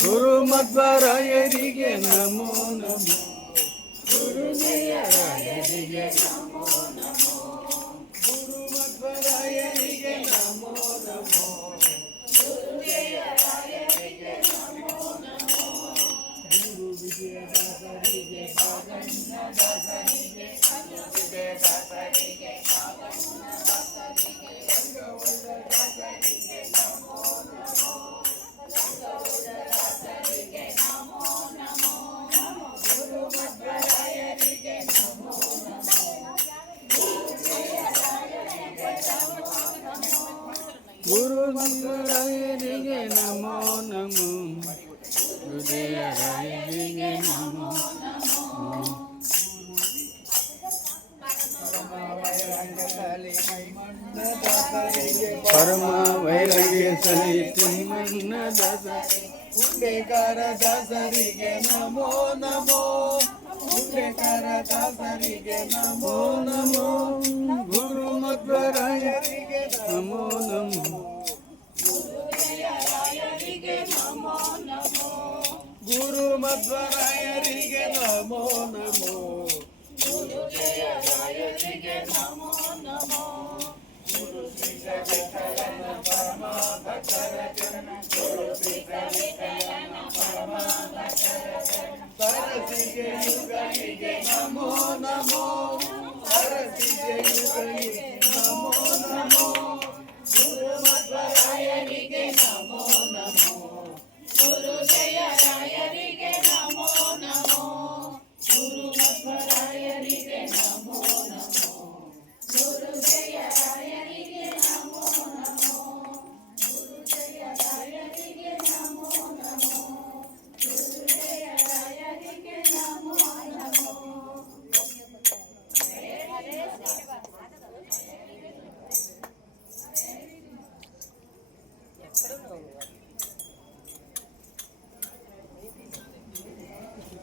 ಗುರು ಮಧ್ವರಾಯರಿಗೆ ನಮೋ ನಮೋ ಗುರುದೇವರಾಯರಿಗೆ ನಮೋ ನಮೋ ಗುರು ಮಧ್ವರಾಯರಿಗೆ ನಮೋ ನಮೋ ಗುರುದೇವರಾಯರಿಗೆ ನಮೋ ನಮೋ ಗುರು ವಿಜಯದಾಸರಿಗೆ ಭಾಗಣ್ಣದಾಸರಿಗೆ ವಿಜಯದಾಸರಿಗೆ ಭಾಗಣ್ಣದಾಸರಿಗೆ ರಂಗವಲ್ಲದಾಸರಿಗೆ ನಮೋ ನಮೋ ರಂಗವಲ್ಲದಾಸರಿಗೆ ನಮೋ ನಮೋ ಗುರು ಮಧ್ವರಾಯರಿಗೆ ನಮೋ ನಮೋ ಗುರು ಮಧ್ವರಾಯರಿಗೆ ನಮೋ ನಮೋ ಗುರುದೇವರಾಯರಿಗೆ ನಮೋ ನಮೋ ಪರಮ ವೈರಾಗ್ಯ ಸಲಿ ತಿಮ್ಮಣ್ಣದಾಸರಿಗೆ ಉಂಡೆಕಾರ ದಾಸರಿಗೆ ನಮೋ ನಮೋ ಉಂಡೆಕಾರ ದಾಸರಿಗೆ ನಮೋ ನಮೋ ಗುರು ಮಧ್ವರಾಯರಿಗೆ ನಮೋ ನಮೋ ಗುರುದೇವರಾಯರಿಗೆ ನಮೋ ನಮೋ ಗುರು ಮಧ್ವರಾಯರಿಗೆ ನಮೋ ನಮೋ ಗುರುದೇವರಾಯರಿಗೆ ನಮೋ ನಮೋ ಗುರು ಶ್ರೀ ವಿಠಲನ ಪರಮ ಭಕ್ತರ ಚರಣ ಗುರು ಶ್ರೀ ವಿಠಲನ ಪರಮ ಭಕ್ತರ ಚರಣ ಸರಸಿಗೆ ಯುಗಲಿಗೆ ನಮೋ ನಮೋ ಸರಸಿಗೆ ಯುಗಲಿಗೆ